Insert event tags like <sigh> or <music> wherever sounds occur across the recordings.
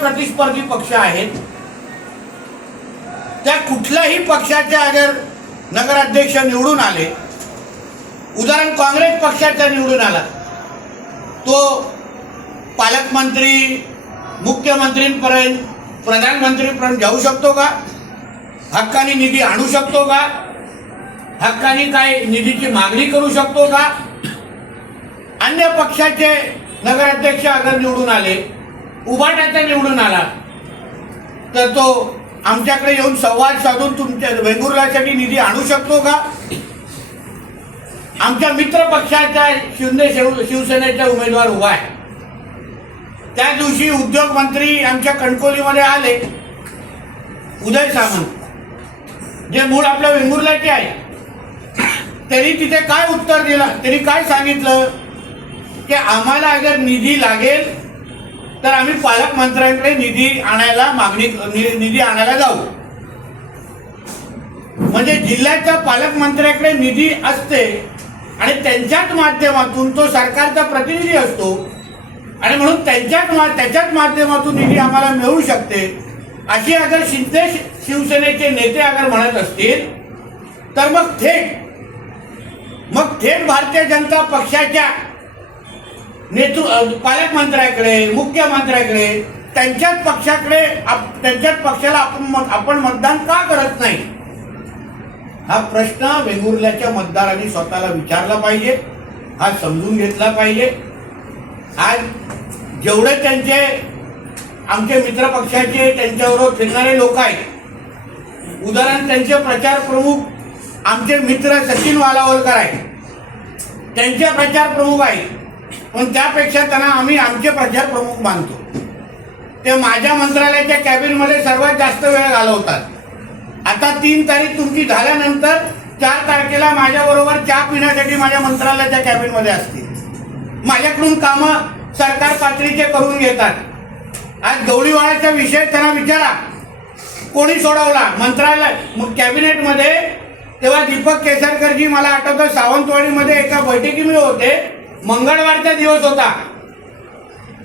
प्रतिस्पर्धी पक्ष आहेत. त्या कुठल्याही पक्षाचे अगर नगराध्यक्ष निवडून आले उदाहरण काँग्रेस पक्षाचा निवडून आला तो पालकमंत्री मुख्यमंत्रींपर्यंत प्रधानमंत्रीपर्यंत जाऊ शकतो का? हक्काने निधी आणू शकतो का? हक्काने काय निधीची मागणी करू शकतो का? अन्य पक्षाचे नगराध्यक्ष अगर निवडून आले उभाटाचा निवडून आला. तर तो आमच्याकडे येऊन संवाद साधून तुमच्या वेंगुर्ल्यासाठी निधी आणू शकतो का? आमच्या मित्र पक्षाच्या शिंदे शिव शिवसेनेचा उमेदवार उभा आहे. त्या दिवशी उद्योग मंत्री आमच्या कणकोलीमध्ये आले. उदय सामंत जे मूळ आपल्या वेंगुर्ल्याचे आहे. त्यांनी तिथे काय उत्तर दिलं? त्यांनी काय सांगितलं? की आम्हाला अगर निधी लागेल तर आम्ही पालकमंत्र्यांकडे निधी आणायला मागणी निधी आणायला जाऊ. म्हणजे जिल्ह्याच्या पालकमंत्र्याकडे निधी असते आणि त्यांच्याच माध्यमातून तो सरकारचा प्रतिनिधी असतो. आणि म्हणून त्यांच्याच मा त्याच्याच माध्यमातून निधी आम्हाला मिळू शकते. अशी अगर शिंदे शिवसेनेचे नेते अगर म्हणत असतील तर मग थेट मग थेट भारतीय जनता पक्षाच्या नेतृ पालकमंत्र्याकडे मुख्यमंत्र्याकडे त्यांच्याच पक्षाकडे आप- त्यांच्याच पक्षाला आपण आपण मतदान का करत नाही? हा प्रश्न वेंगुर्ल्याच्या मतदारांनी स्वतःला विचारला पाहिजे हा समजून घेतला पाहिजे. आज जेवढे त्यांचे आमचे मित्र पक्षाचे त्यांच्याबरोबर फिरणारे लोक आहेत. उदाहरण त्यांचे प्रचार प्रमुख आमचे मित्र सचिन वालावलकर आहेत. त्यांचे प्रचार प्रमुख आहेत. पण त्यापेक्षा त्यांना आम्ही आमचे प्रचार प्रमुख मानतो. ते माझ्या मंत्रालयाच्या कॅबिनमध्ये सर्वात जास्त वेळ घालवतात. आता तीन तारीख तुमची झाल्यानंतर चार तारखेला माझ्याबरोबर चहा पिण्यासाठी माझ्या मंत्रालयाच्या कॅबिनमध्ये असतील. माझ्याकडून कामं सरकार पातळीचे करून घेतात. आज गवळीवाळ्याच्या विषय त्यांना विचारा. कोणी सोडवला? मंत्रालय मग कॅबिनेटमध्ये तेव्हा दीपक केसरकरजी मला आठवतं सावंतवाडीमध्ये एका बैठकीमध्ये होते. मंगळवारचा दिवस होता.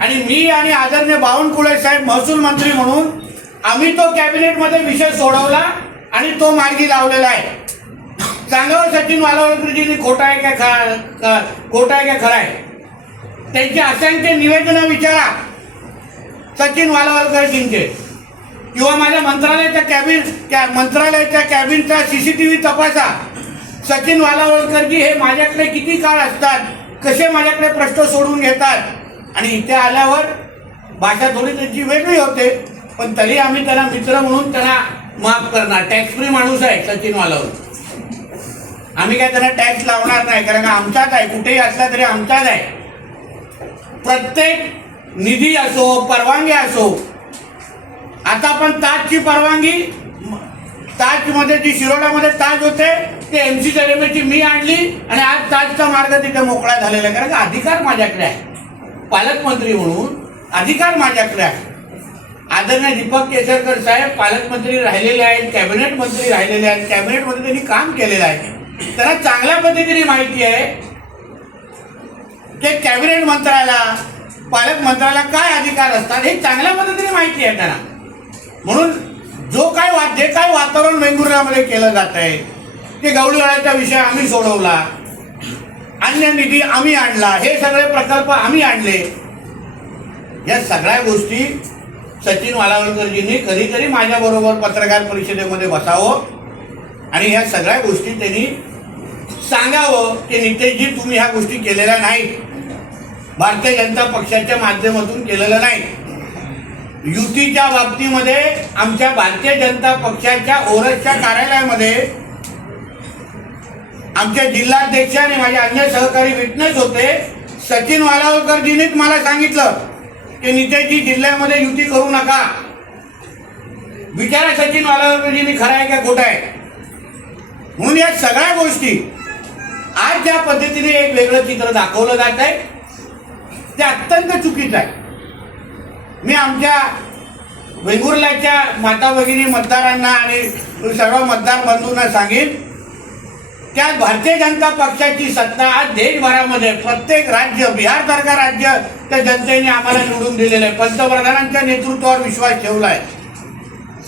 आणि मी आणि आदरणीय बावनकुळे साहेब महसूल मंत्री म्हणून आम्ही तो कॅबिनेटमध्ये विषय सोडवला आणि तो मार्गी लावलेला आहे. सांगावं सचिन वालावलकरजींनी खोटा आहे का खा खोटा आहे का खरा आहे? त्यांचे असंख्य निवेदनं विचारा सचिन वालावलकरजींचे किंवा माझ्या मंत्रालयाच्या कॅबिन कॅ मंत्रालयाच्या कॅबिनचा सी सी टी व्ही तपासा. सचिन वालावलकरजी हे माझ्याकडे किती काळ असतात? कसे माझ्याकडे प्रश्न सोडून घेतात? आणि इथे आल्यावर भाषा थोडी त्यांची वेगळी होते पण तरी आम्ही त्यांना मित्र म्हणून त्यांना माफ करणार. टॅक्स फ्री माणूस आहे सचिन वालावल आम्ही काय त्यांना टॅक्स लावणार नाही कारण का आमचाच आहे. कुठेही असला तरी आमचाच आहे. प्रत्येक निधी असो परवानगी असो आता आपण ताजची परवानगी ताजमध्ये जी शिरोड्यामध्ये ताज होते ते एम सी ची मी आणली आणि आज ताजचा मार्ग तिथे मोकळा झालेला आहे. कारण का अधिकार माझ्याकडे आहे. पालकमंत्री म्हणून अधिकार माझ्याकडे आहे. आदरणीय दीपक केसरकर साहेब पालकमंत्री राहिलेले आहेत कॅबिनेट मंत्री राहिलेले आहेत कॅबिनेटमध्ये त्यांनी काम केलेलं आहे. त्यांना चांगल्या पद्धतीने माहिती आहे ते कॅबिनेट मंत्र्याला पालकमंत्र्याला काय अधिकार असतात हे चांगल्या पद्धतीने माहिती आहे त्यांना. म्हणून जो काय वा जे काय वातावरण वेंगुर्ल्यामध्ये केलं जात आहे ते गवळीवाड्याचा विषय आम्ही सोडवला अन्य निधी आम्ही आणला हे सगळे प्रकल्प आम्ही आणले. या सगळ्या गोष्टी सचिन वालावलकरजींनी कधीतरी माझ्याबरोबर पत्रकार परिषदेमध्ये बसावं आणि ह्या सगळ्या गोष्टी त्यांनी सांगावं की नितेशजी तुम्ही ह्या गोष्टी केलेल्या नाहीत. भारतीय जनता पक्षाच्या माध्यमातून केलेलं नाही युतीच्या बाबतीमध्ये आमच्या भारतीय जनता पक्षाच्या ओरसच्या कार्यालयामध्ये आमच्या जिल्हाध्यक्ष आणि माझे अन्य सहकारी विटनेस होते. सचिन वालावलकरजींनीच मला सांगितलं की नितेशजी जिल्ह्यामध्ये युती करू नका. विचारा सचिन वालावलकरजींनी खरं आहे का खोटं आहे? म्हणून या सगळ्या गोष्टी आज ज्या पद्धतीने एक वेगळं चित्र दाखवलं जात आहे ते अत्यंत चुकीचं आहे. मी आमच्या वेंगुर्ल्याच्या माता भगिनी मतदारांना आणि सर्व मतदार बंधूंना सांगेन त्या भारतीय जनता पक्षाची सत्ता आज देशभरामध्ये प्रत्येक राज्य बिहारसारखा राज्य त्या जनतेने आम्हाला निवडून दिलेलं आहे. पंतप्रधानांच्या नेतृत्वावर विश्वास ठेवला आहे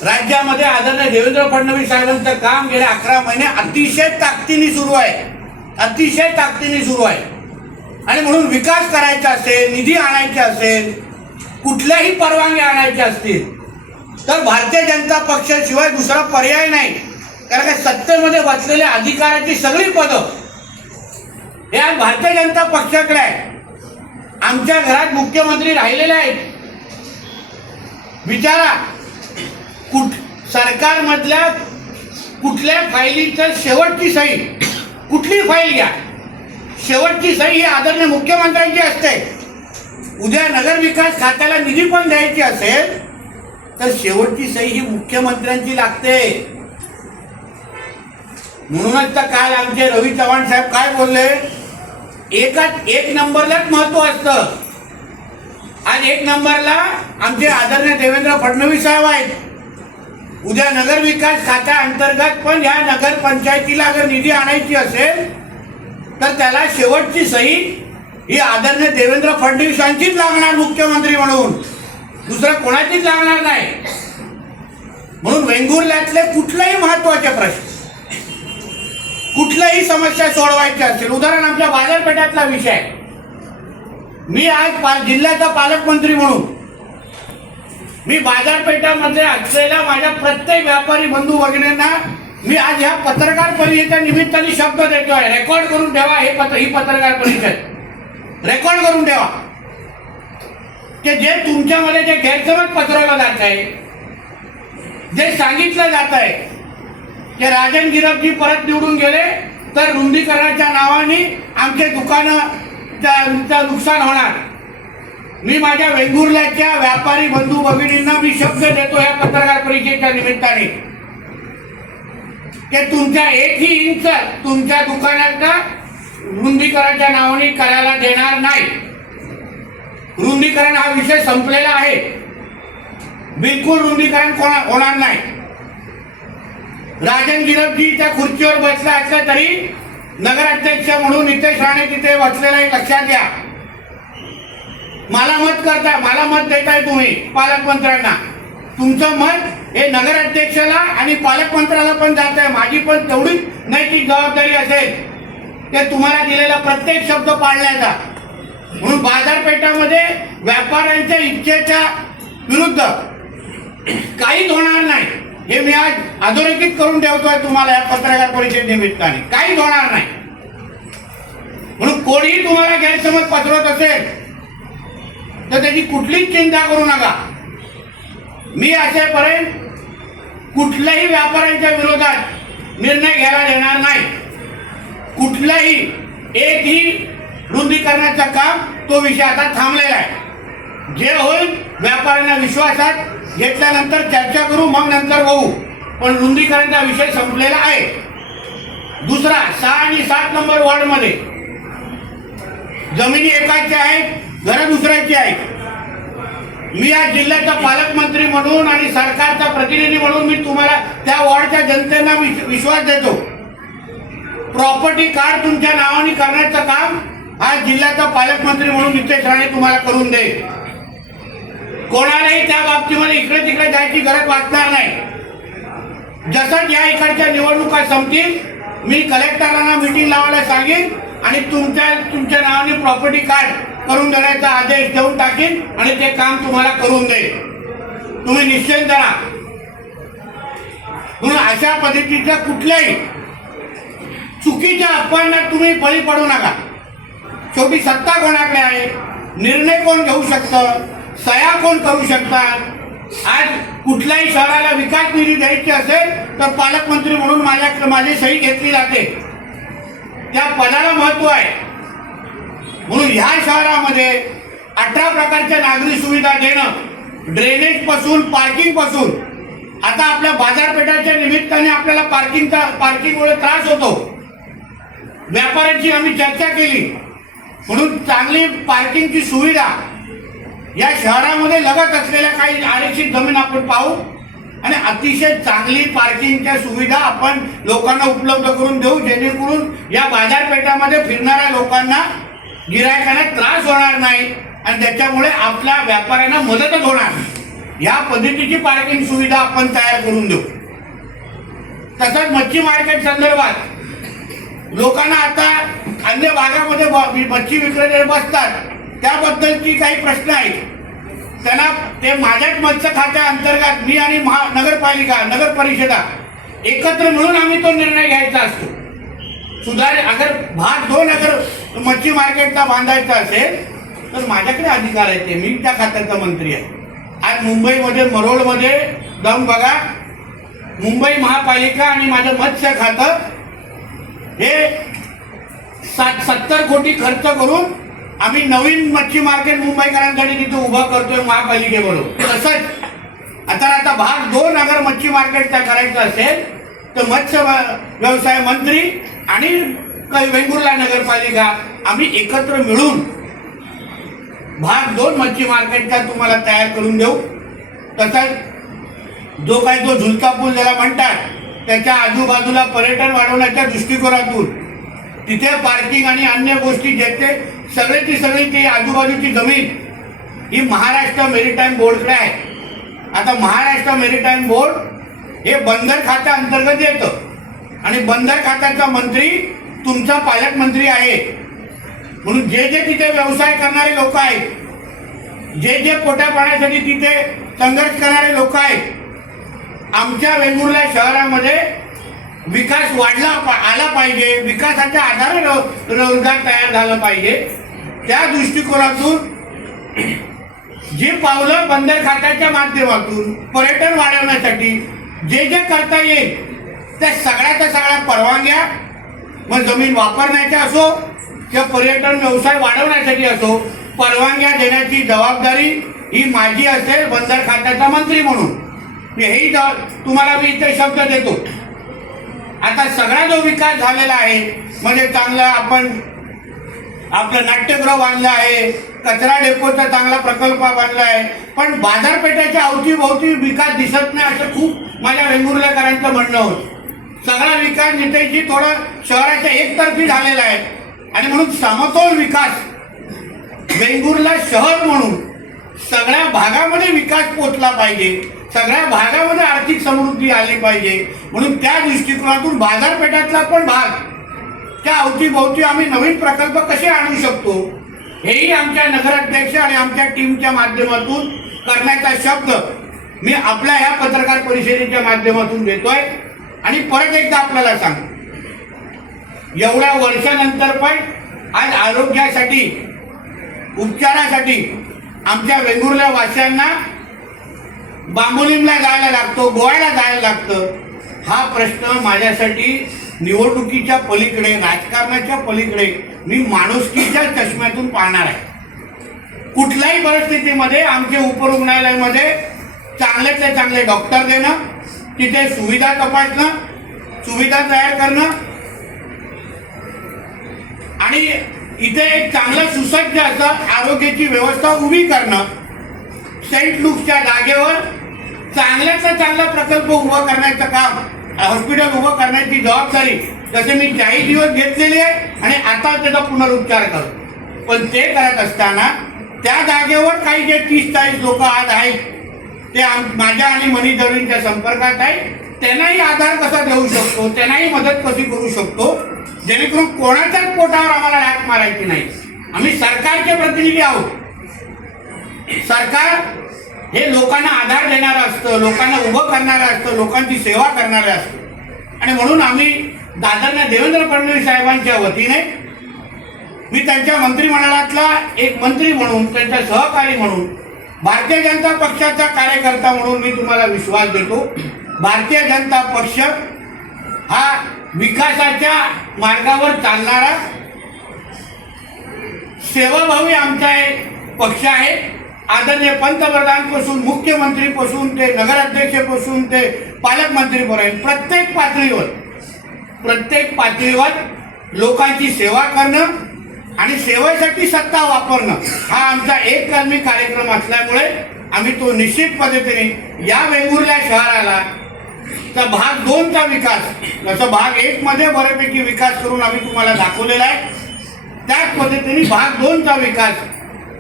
राज्यामध्ये आदरणीय देवेंद्र फडणवीस साहेबांचं काम गेल्या अकरा महिने अतिशय ताकदीने सुरू आहे. अतिशय ताकदीने सुरू आहे. आणि म्हणून विकास करायचा असेल निधी आणायचे असेल कुठल्याही परवानगी आणायच्या असतील तर भारतीय जनता पक्षाशिवाय दुसरा पर्याय नाही. कारण का सत्तेमध्ये बसलेल्या अधिकाराची सगळी पदं हे आज भारतीय जनता पक्षाकडे आहे आमच्या घरात मुख्यमंत्री राहिलेले आहेत. विचारा कुठ सरकारमधल्या कुठल्या फाईलीचं शेवटची सही कुठली फाईल घ्या. शेवटची सही ही आदरणीय मुख्यमंत्र्यांची असते. उद्या नगरविकास खात्याला निधी पण द्यायची असेल तर शेवटची सही ही मुख्यमंत्र्यांची लागते. म्हणूनच तर काल आमचे रवी चव्हाण साहेब काय बोलले? एकाच एक नंबरलाच महत्त्व असतं. आज एक नंबरला आमचे आदरणीय देवेंद्र फडणवीस साहेब आहेत. उद्या नगरविकास खात्या अंतर्गत पण ह्या नगरपंचायतीला जर निधी आणायची असेल तर त्याला शेवटची सही ही आदरणीय देवेंद्र फडणवीस यांचीच लागणार मुख्यमंत्री म्हणून. दुसरं कोणाचीच लागणार नाही. म्हणून वेंगुर्ल्यातले कुठलेही महत्त्वाचे प्रश्न कुठल्याही समस्या सोडवायच्या असतील उदाहरण आमच्या बाजारपेठातला विषय. मी आज पा जिल्ह्याचा पालकमंत्री म्हणून मी बाजारपेठामध्ये असलेल्या माझ्या प्रत्येक व्यापारी बंधू भगिनींना मी आज ह्या पत्रकार परिषदेच्या निमित्ताने शब्द देतोय. रेकॉर्ड करून ठेवा हे पत्र ही पत्रकार परिषद. रेकॉर्ड करून ठेवा. की जे तुमच्यामध्ये जे गैरसमज पसरवलं जात आहे जे सांगितलं जात आहे की राजन गिरपजी परत निवडून गेले तर रुंदीकरणाच्या नावाने आमचे दुकानं नुकसान होणार. मी माझ्या वेंगुर्ल्याच्या व्यापारी बंधू भगिनींना मी शब्द देतो या पत्रकार परिषदेच्या निमित्ताने. की तुमच्या एकही इंच तुमच्या दुकानाचा रुंदीकरणाच्या नावाने करायला देणार नाही. रुंदीकरण हा विषय संपलेला आहे. बिलकुल रुंदीकरण कोणा होणार नाही. राजन गिरपजी त्या खुर्चीवर बसला असला तरी नगराध्यक्ष म्हणून नितेश राणे तिथे बसलेला आहे लक्षात घ्या. मला मत करताय मला मत देताय तुम्ही पालकमंत्र्यांना. तुमचं मत हे नगराध्यक्षाला आणि पालकमंत्र्याला पण जात आहे माझी पण तेवढीच नैतिक जबाबदारी असेल. ते तुम्हाला दिलेला प्रत्येक शब्द पाळण्याचा म्हणून बाजारपेठामध्ये व्यापाऱ्यांच्या इच्छेच्या विरुद्ध काहीच होणार नाही. हे मी आज अधोरेखित करून ठेवतोय तुम्हाला या पत्रकार परिषद निमित्ताने. काहीच होणार नाही. म्हणून कोणीही तुम्हाला गैरसमज पसरवत असेल तर त्याची कुठलीच चिंता करू नका. मी असेपर्यंत कुठल्याही व्यापाऱ्यांच्या विरोधात निर्णय घ्यायला देणार नाही. कुठलाही एकही रुंदीकरणाचं काम तो विषय आता थांबलेला आहे. जे होईल व्यापाऱ्यांना विश्वासात घेतल्यानंतर चर्चा करू मग नंतर बघू. पण रुंदीकरणाचा विषय संपलेला आहे. दुसरा सहा आणि सात नंबर वॉर्डमध्ये. जमिनी एकाच्या आहेत घरं दुसऱ्याची आहेत. मी या जिल्ह्याचा पालकमंत्री म्हणून आणि सरकारचा प्रतिनिधी म्हणून मी तुम्हाला त्या वॉर्डच्या जनतेला विश्वास देतो. प्रॉपर्टी कार्ड तुमच्या नावाने करण्याचं काम आज जिल्ह्याचा पालकमंत्री म्हणून नितेश राणे तुम्हाला करून देईल. कोणालाही त्या बाबतीमध्ये इकडे तिकडे जायची गरज वाटणार नाही. जसं या इकडच्या निवडणुका संपतील मी कलेक्टरांना मिटिंग लावायला सांगेन आणि तुमच्या तुमच्या नावाने प्रॉपर्टी कार्ड करून देण्याचा आदेश देऊन टाकेन आणि ते काम तुम्हाला करून देईल. तुम्ही निश्चित राहा. म्हणून अशा पद्धतीच्या कुठल्याही चुकीच्या अफवांना तुम्ही बळी पडू नका. शेवटी सत्ता कोणाकडे आहे? निर्णय कोण घेऊ शकतं? सया कोण करू शकतात? आज कुठल्याही शहराला विकास निधी द्यायची असेल तर पालकमंत्री म्हणून माझ्या माझी सही घेतली जाते. त्या पदाला महत्त्व आहे. म्हणून ह्या शहरामध्ये अठरा प्रकारच्या नागरी सुविधा देणं ड्रेनेजपासून पार्किंगपासून आता आपल्या बाजारपेठाच्या निमित्ताने आपल्याला पार्किंगचा पार्किंगमुळे त्रास होतो. व्यापाऱ्यांची आम्ही चर्चा केली. म्हणून चांगली पार्किंगची सुविधा या शहरामध्ये लगत असलेल्या काही आरक्षित जमीन आपण पाहू. आणि अतिशय चांगली पार्किंगच्या सुविधा आपण लोकांना उपलब्ध करून देऊ जेणेकरून या बाजारपेठामध्ये फिरणाऱ्या लोकांना गिरायकांना त्रास होणार नाही आणि त्याच्यामुळे आपल्या व्यापाऱ्यांना मदतच होणार या पद्धतीची पार्किंग सुविधा आपण तयार करून देऊ. तसंच मच्छी मार्केट संदर्भात लोकांना आता अन्य भागामध्ये ब- मच्छी विक्रेते बसतात. त्याबद्दलची काही प्रश्न आहेत. त्यांना ते माझ्याच मत्स्य खात्या अंतर्गत मी आणि महा नगरपालिका नगर परिषदा एकत्र मिळून आम्ही तो निर्णय घ्यायचा असतो. सुधार अगर भाग दोन अगर मच्छी मार्केटचा बांधायचा असेल तर माझ्याकडे अधिकार आहे ते. मी त्या खात्याचा मंत्री आहे. आज मुंबईमध्ये मरोडमध्ये जाऊन बघा. मुंबई महापालिका आणि माझं मत्स्य खातं हे सात सत्तर कोटी खर्च करून आम्ही नवीन मच्छी मार्केट मुंबईकरांसाठी तिथे उभं करतोय महापालिकेबरोबर तसंच आता आता भाग दोन अगर मच्छी मार्केटचा करायचा असेल तर मत्स्य व्यवसाय मंत्री आणि वेंगुर्ला नगरपालिका आम्ही एकत्र मिळून भाग दोन मच्छी मार्केटचा तुम्हाला तयार करून देऊ. तसंच जो काही तो झुलका पूल ज्याला म्हणतात त्याच्या आजूबाजूला पर्यटन वाढवण्याच्या दृष्टिकोनातून तिथे पार्किंग आणि अन्य गोष्टी ज्याचे सगळ्याची सगळी ती आजूबाजूची जमीन ही महाराष्ट्र मेरीटाईम बोर्डकडे आहे. आता महाराष्ट्र मेरीटाईम बोर्ड हे बंदर खात्या अंतर्गत येतं. आणि बंदर खात्याचा मंत्री तुमचा पालकमंत्री आहे. म्हणून जे जे तिथे व्यवसाय करणारे लोक आहेत जे जे पोटा पाण्यासाठी तिथे संघर्ष करणारे लोक आहेत आमच्या वेंगुर्ला शहरामध्ये विकास वाढला पा- आला पाहिजे. विकासाच्या आधारे रो- रोजगार तयार झाला पाहिजे. त्या दृष्टिकोनातून <clears throat> जी पावलं बंदर खात्याच्या माध्यमातून पर्यटन वाढवण्यासाठी जे जे करता येईल त्या सगळ्याच्या सगळ्या परवानग्या मग जमीन वापरण्याच्या असो किंवा पर्यटन व्यवसाय वाढवण्यासाठी असो परवानग्या देण्याची जबाबदारी ही माझी असेल बंदर खात्याचा मंत्री म्हणून. मी हेही तुम्हाला मी इथे शब्द देतो. आता सगळा जो विकास झालेला आहे म्हणजे चांगला आपण आपलं नाट्यगृह बांधलं आहे कचरा डेपोचा चांगला प्रकल्प बांधला आहे पण बाजारपेठेच्या अवतीभोवती विकास दिसत नाही असं खूप माझ्या वेंगुर्लेकरांचं म्हणणं होतं. सगळा विकास नितेशजी थोडा शहराच्या एकतर्फी झालेला आहे. आणि म्हणून समतोल विकास वेंगुर्ला शहर म्हणून सगळ्या भागामध्ये विकास पोचला पाहिजे. सगळ्या भागामध्ये आर्थिक समृद्धी आली पाहिजे. म्हणून त्या दृष्टिकोनातून बाजारपेठातला पण भाग त्या अवतीभोवती आम्ही नवीन प्रकल्प कसे आणू शकतो हेही आमच्या नगराध्यक्ष आणि आमच्या टीमच्या माध्यमातून करण्याचा शब्द मी आपल्या ह्या पत्रकार परिषदेच्या माध्यमातून देतोय आणि परत एकदा आपल्याला सांग. एवढ्या वर्षानंतर पण आज आरोग्यासाठी उपचारासाठी आमच्या वेंगुर्ल्या वासियांना बांबोलीमला जायला लागतो गोव्याला जायला लागतं. हा प्रश्न माझ्यासाठी निवडणुकीच्या पलीकडे राजकारणाच्या पलीकडे मी माणुसकीच्या चष्म्यातून पाहणार आहे. कुठल्याही परिस्थितीमध्ये आमचे उपरुग्णालयामध्ये चांगल्यातले चांगले डॉक्टर देणं तिथे सुविधा तपासणं सुविधा तयार करणं आणि इथे एक चांगलं सुसज्ज असं आरोग्याची व्यवस्था उभी करणं सेंट लुकच्या जागेवर चांगल्याचा चांगला प्रकल्प उभा करण्याचं काम हॉस्पिटल उभं करण्याची जबाबदारी जसे मी काही दिवस घेतलेली आहे आणि आता त्याचा पुनरुच्चार करतो. पण ते करत असताना त्या जागेवर काही जे तीस चाळीस लोक आज आहेत ते आम- माझ्या आणि मनी दवरींच्या संपर्कात आहे त्यांनाही आधार कसा देऊ शकतो? त्यांनाही मदत कशी करू शकतो? जेणेकरून कोणाच्याच पोटावर आम्हाला हात मारायची नाही. आम्ही सरकारचे प्रतिनिधी आहोत. सरकार हे लोकांना आधार देणारं असतं लोकांना उभं करणारं असतं लोकांची सेवा करणारं असतं. आणि म्हणून आम्ही दादरने देवेंद्र फडणवीस साहेबांच्या वतीने मी त्यांच्या मंत्रिमंडळातला एक मंत्री म्हणून त्यांचा सहकारी म्हणून भारतीय जनता पक्षाचा कार्यकर्ता म्हणून मी तुम्हाला विश्वास देतो. भारतीय जनता पक्ष हा विकासाच्या मार्गावर चालणारा सेवाभावी आमचा एक पक्ष आहे. आदरणीय पंतप्रधानपासून मुख्यमंत्रीपासून ते नगराध्यक्षपासून ते पालकमंत्रीपर्यंत प्रत्येक पातळीवर प्रत्येक पातळीवर लोकांची सेवा करणं आणि सेवेसाठी सत्ता वापरणं हा आमचा एक कलमी कार्यक्रम असल्यामुळे आम्ही तो निश्चित पद्धतीने या वेंगुर्ल्या शहराला तर भाग दोनचा विकास जसं भाग एकमध्ये बऱ्यापैकी विकास करून आम्ही तुम्हाला दाखवलेला आहे. त्याच पद्धतीने भाग दोनचा विकास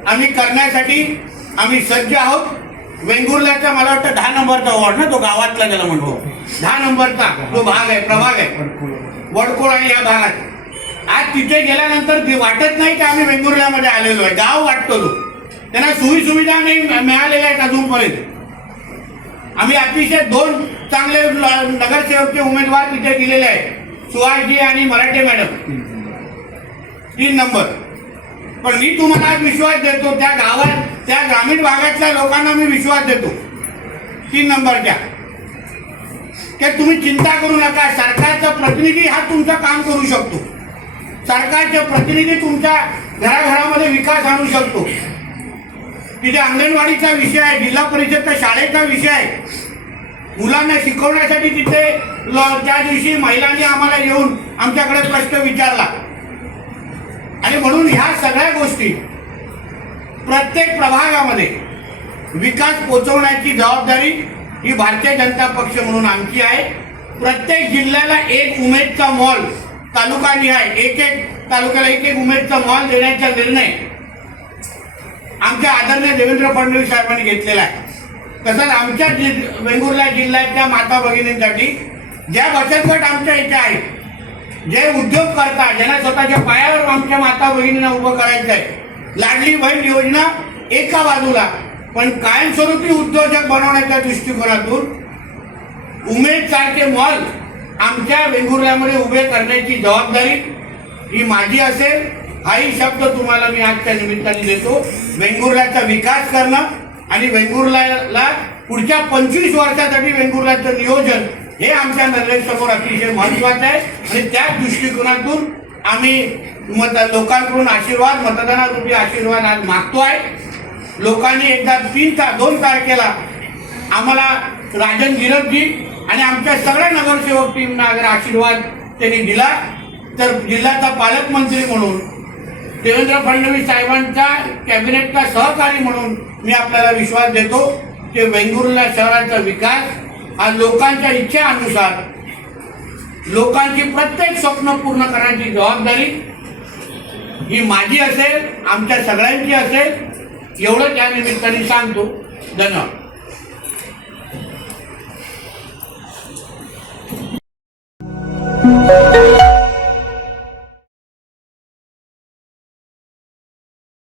आम्ही करण्यासाठी आम्ही सज्ज आहोत. वेंगुर्ल्याचा मला वाटतं दहा नंबरचा वॉर्ड ना तो गावातला त्याला म्हणतो. दहा नंबरचा तो भाग आहे प्रभाग आहे. वडकोळ आणि या भागात. आज तिथे गेल्यानंतर वाटत नाही की आम्ही वेंगुर्ल्यामध्ये आलेलो आहे. गाव वाटतो तो. त्यांना सोयी सुविधा नाही मिळालेल्या आहेत अजूनपर्यंत. आम्ही अतिशय दोन चांगले ल- नगरसेवकचे उमेदवार तिथे दिलेले आहेत. सुहासजी आणि मराठे मॅडम. तीन नंबर. पण मी तुम्हाला विश्वास देतो त्या गावात त्या ग्रामीण भागातल्या लोकांना मी विश्वास देतो. तीन नंबरच्या की तुम्ही चिंता करू नका सरकारचा प्रतिनिधी हा तुमचं काम करू शकतो. सरकारचे प्रतिनिधी तुमच्या घराघरामध्ये विकास आणू शकतो. तिथे अंगणवाडीचा विषय आहे जिल्हा परिषदचा शाळेचा विषय आहे. मुलांना शिकवण्यासाठी तिथे ल- त्या दिवशी महिलांनी आम्हाला येऊन आमच्याकडे प्रश्न विचारला. आणि म्हणून ह्या सगळ्या गोष्टी प्रत्येक प्रभागामध्ये विकास पोचवण्याची जबाबदारी ही भारतीय जनता पक्ष म्हणून आमची आहे. प्रत्येक जिल्ह्याला एक उमेदचा मॉल तालुकानिहाय एक एक तालुक्याला एक एक उमेदचा मॉल देण्याचा निर्णय आमच्या आदरणीय देवेंद्र फडणवीस साहेबांनी घेतलेला आहे. तसंच आमच्या जि- वेंगुर्ला जिल्ह्याच्या माता भगिनींसाठी ज्या बचत गट आमच्या इथे आहेत जे उद्योग करतात ज्यांना स्वतःच्या पायावर आमच्या माता बहिणींना उभं करायचं आहे लाडली बहीण योजना एका बाजूला पण कायमस्वरूपी उद्योजक बनवण्याच्या दृष्टिकोनातून उमेद सारखे मॉल आमच्या वेंगुर्ल्यामध्ये उभे करण्याची जबाबदारी ही माझी असेल. हाही शब्द तुम्हाला मी आजच्या निमित्ताने देतो. वेंगुर्ल्याचा विकास करणं आणि वेंगुर्ल्याला पुढच्या पंचवीस वर्षासाठी वेंगुर्ल्याचं नियोजन हे आमच्या नजरेसमोर अतिशय महत्वाचं आहे. आणि त्याच दृष्टिकोनातून आम्ही मत लोकांकडून आशीर्वाद मतदानारूपी आशीर्वाद आज मागतो आहे लोकांनी एकदा तीन ता दोन तारखेला आम्हाला राजन गिरपजी आणि आमच्या सगळ्या नगरसेवक टीमना अगर आशीर्वाद त्यांनी दिला. तर जिल्ह्याचा पालकमंत्री म्हणून देवेंद्र फडणवीस साहेबांचा कॅबिनेटचा सहकारी म्हणून मी आपल्याला विश्वास देतो की वेंगुर्ला शहराचा विकास हा लोकांच्या इच्छेअनुसार लोकांची प्रत्येक स्वप्न पूर्ण करण्याची जबाबदारी ही माझी असेल आमच्या सगळ्यांची असेल एवढं त्या निमित्ताने सांगतो धन्यवाद